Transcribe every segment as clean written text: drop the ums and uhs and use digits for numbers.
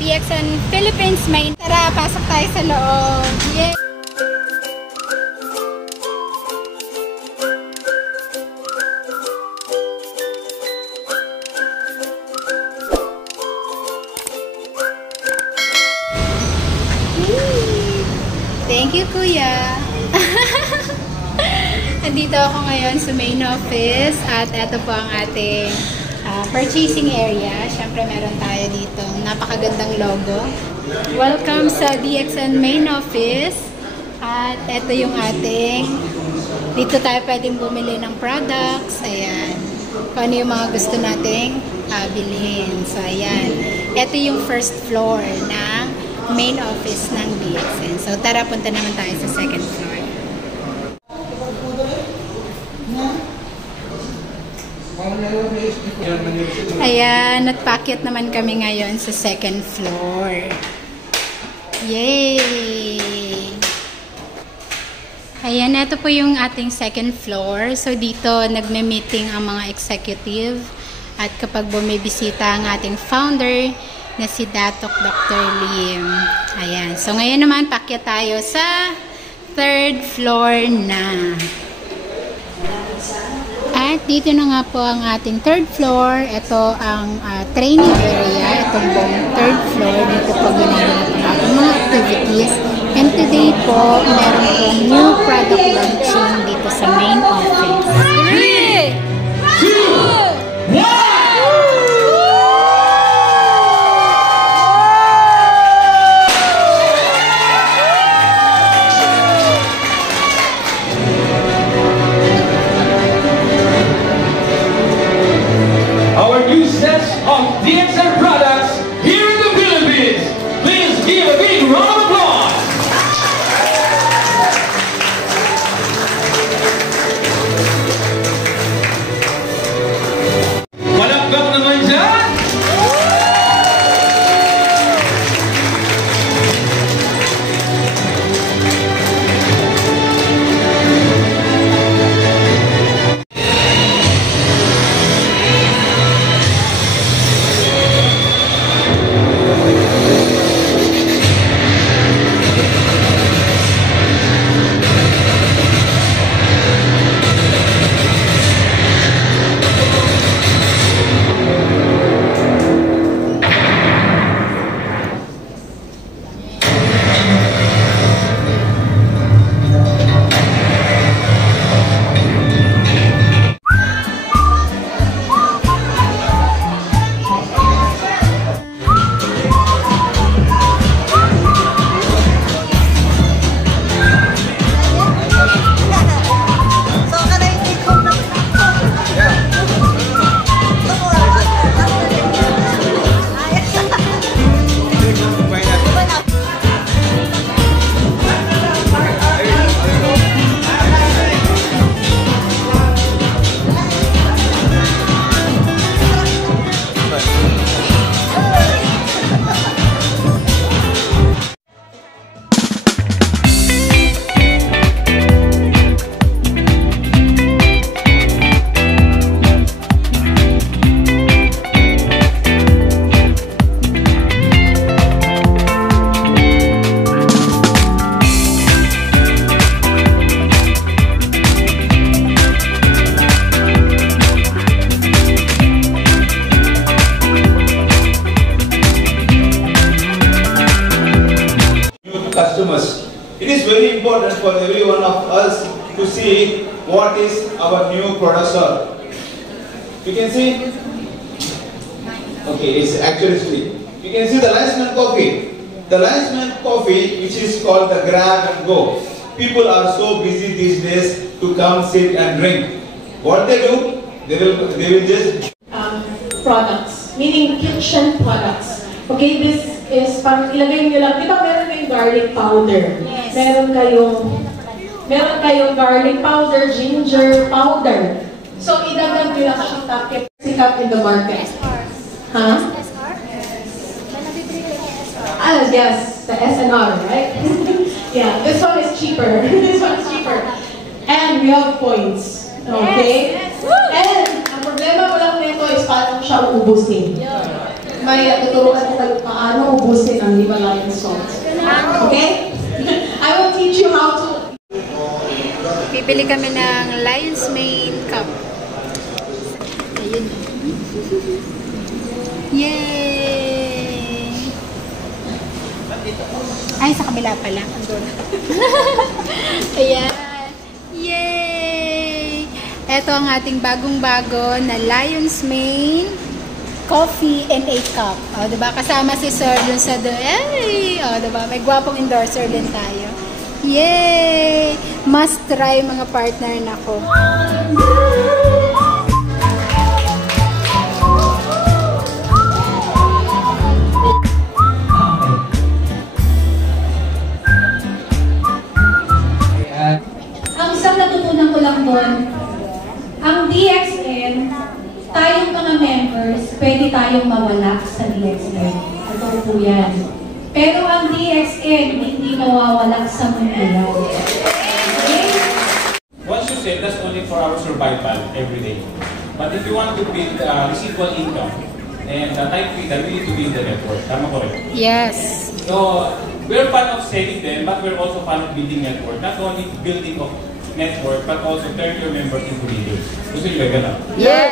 DXN Philippines main. Tara, pasok tayo sa loob. Yay! Thank you, Kuya. Nandito ako ngayon sa main office at ito po ang ating purchasing area. Siyempre meron tayo dito napakagandang logo. Welcome sa DXN main office. At ito yung ating, dito tayo pwedeng bumili ng products. Ayan. Kung ano yung mga gusto nating bilhin. So ayan. Ito yung first floor ng main office ng DXN. So tara, punta naman tayo sa second floor. Ayan, nagpakyat naman kami ngayon sa second floor. Yay! Ayan, ito po yung ating second floor. So dito nagme-meeting ang mga executive at kapag bumibisita ang ating founder na si Datok Dr. Lim. Ayan. So ngayon naman pakyat tayo sa third floor na. At dito na nga po ang ating third floor. Ito ang training area. Itong buong third floor. Dito po ginagawa ang ating mga activities. And today po, meron pong new product launching dito sa main office. 3, 2, 1! DXN products here in the Philippines. Please give a big round of applause. Malakpak naman dyan. Customers. It is very important for every one of us to see what is our new products are. You can see, okay, it's actually free. You can see the Lion's coffee. The Lion's coffee, which is called the grab and go. People are so busy these days to come, sit and drink. What they do, they will just products, meaning kitchen products. Okay, this is parang ilagay nyo lang. Di ba meron kayong garlic powder? Yes. Meron kayong garlic powder, ginger powder. So, idagdag nyo lang siyang takip. Sikat in the market. Huh? Ah, yes. The SNR, right? Yeah, this one is cheaper. This one is cheaper. And we have points. Okay? Yes. And, ang problema mo lang nito is paano siya uubusin. may tuturuan ko kayo paano ubusin ang Himalayan salt. Okay? I will teach you how to... Bibili kami ng Lion's Mane cup. Ayun. Yay! Ay, sa kabila pala. Andun. Ayan. Yay! Ito ang ating bagong-bago na Lion's Mane Coffee and a Cup. O, diba? Kasama si Sir dun sa doon. Ay! O, diba? May gwapong endorser din tayo. Yay! Must try mga partner na ko. Ang isang natutunan ko lang doon, ang DXN, tayong mga members, pwede tayong mawala sa DXN. Ito po yan. Pero ang DXN, hindi mawawala sa mundo yan. Okay? Once you save, that's only for our survival every day. But if you want to build residual income and type freedom, you need to build the network. Tama ko rin? Yes. So, we're fan of saving them, but we're also fan of building network. Not only building of network, but also turn your members into leaders. Gusto nyo ba gano'n? Yes.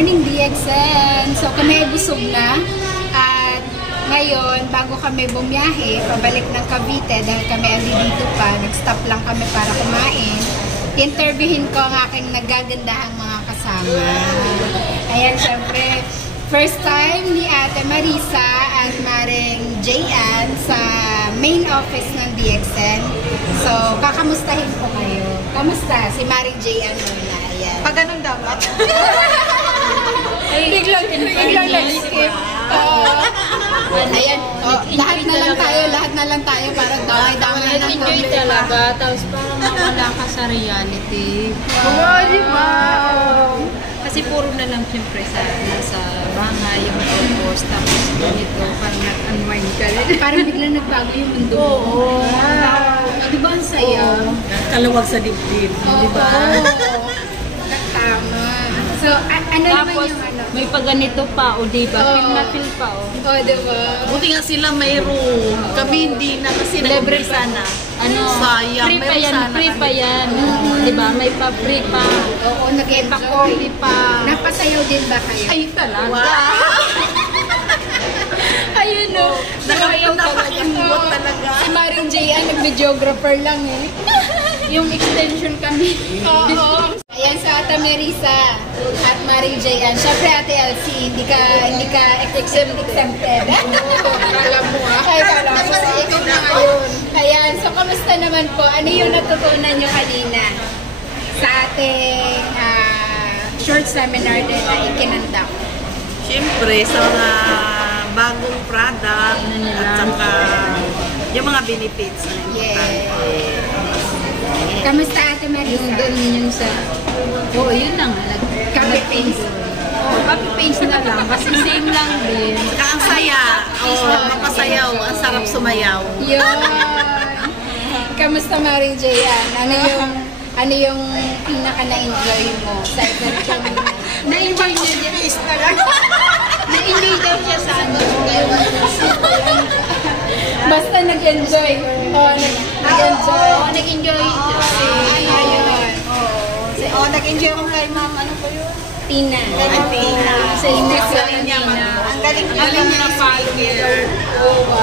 DXN. So kami ay busog na at ngayon bago kami bumiyahe pabalik ng Cavite dahil kami andi dito pa, nag-stop lang kami para kumain. Interviewin ko ang aking nagagandahang mga kasama. Ayan, syempre first time ni Ate Marisa at Maring Jayan sa main office ng DXN. So, kakamustahin ko kayo. Kamusta? Si Maring Jayan muna. Ayan. Pag ganun dapat. Biglang nag-skip. Ayan. Lahat na lang tayo para damay-damay ng Enjoy talaga. Tapos parang mawala ka sa reality. Oo, di ba? Kasi puro na lang siyempre sa bahay, yung focus, tapos ganito, parang nag-unwind ka rin. Parang biglang nagbago yung mundo. Oo. Wow. Di ba ang saya? Kalawag sa dibdib, di ba? Oo. Tama. So, ano naman Tapos, yung ano? may pagganito pa, o di ba? Oo. Feel na feel pa, o. Oo, di ba? Buti nga sila may room. Kami hindi na kasi nag-umpisa na. Ano, Sayang, free pa meron yan, sana free kami. pa yan. Di ba? May pa-free pa. Oo, May nag-enjoy. pa-coffee pa. Napasayaw din ba kayo? Ay, talaga. Ayun o. Napakimbot talaga. Si Maring Jayan, nag-videographer lang eh. Yung extension kami. Oo. Ayan sa Ate Marisa at Mary Jayan. Siyempre Ate Elsie, hindi ka exempted. Alam mo Ay, kala ko. ikaw na ngayon. Ayan, so kamusta naman po? Ano yung natutunan nyo kanina sa ating short seminar din na ikinanda ko? Siyempre, sa mga bagong product at saka yung mga benefits na importante. Kamusta Ate Marisa? Yung sa... Oo, yun na nga. Copy paste. Oo, copy paste na lang. Kasi same lang din. Saka ang saya. Mapasayaw. Ang sarap sumayaw. Yun. Kamusta Mary Jayan? Ano yung pinaka na-enjoy mo sa event kami? Na-enjoy niya dyan. Na-enjoy daw siya sa ano. Basta nag-enjoy. Nag-enjoy. Oo, nag-enjoy siya. Ayun. Nag-enjoy ako kay ma'am, ano po yun? Tina. Tina. Sa index Ang galing niya, Tina. Ang galing niya. Galing niya ng follower. Oo.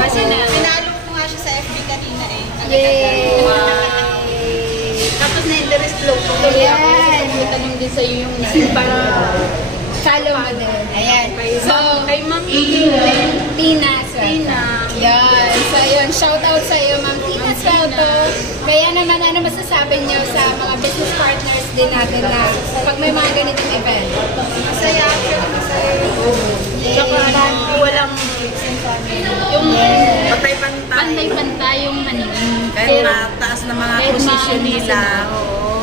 Kasi na- Pinalo ko nga siya sa FB kanina eh. Yay! Tapos na-interest tuloy ako. Ayan. May tanong din sa'yo yung para Follow mo din. Ayan. So, kay Ma'am Tina. Sir. Tina. Yan. So, yun. Shout out sa iyo, Ma'am Tina Soto. Kaya naman, ano masasabi niyo sa mga business partners din natin na pag may mga ganitong event? Masaya, actually masaya. Saka walang Yung patay-pantay. pantay-pantay yung maning. Kahit mataas na mga posisyon nila.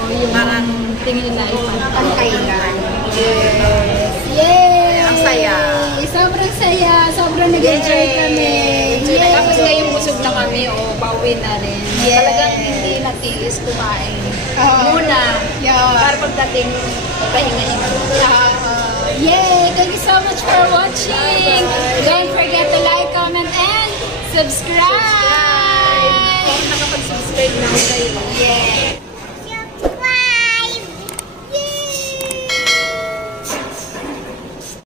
Yung Parang tingin nila ipantay. Pantay lang. Yes. Yay! Ang saya. Sobrang saya. Sobrang nag-enjoy kami. Yay! Tapos ngayong busog na kami, pauwi na rin. Yes. Talagang hindi natiis kumain. Muna. Yeah. Para pagdating, pahinga-hinga. Yay! Thank you so much for watching. Don't forget to like, comment, and subscribe. Nakapag-subscribe na ako sa'yo. Yeah.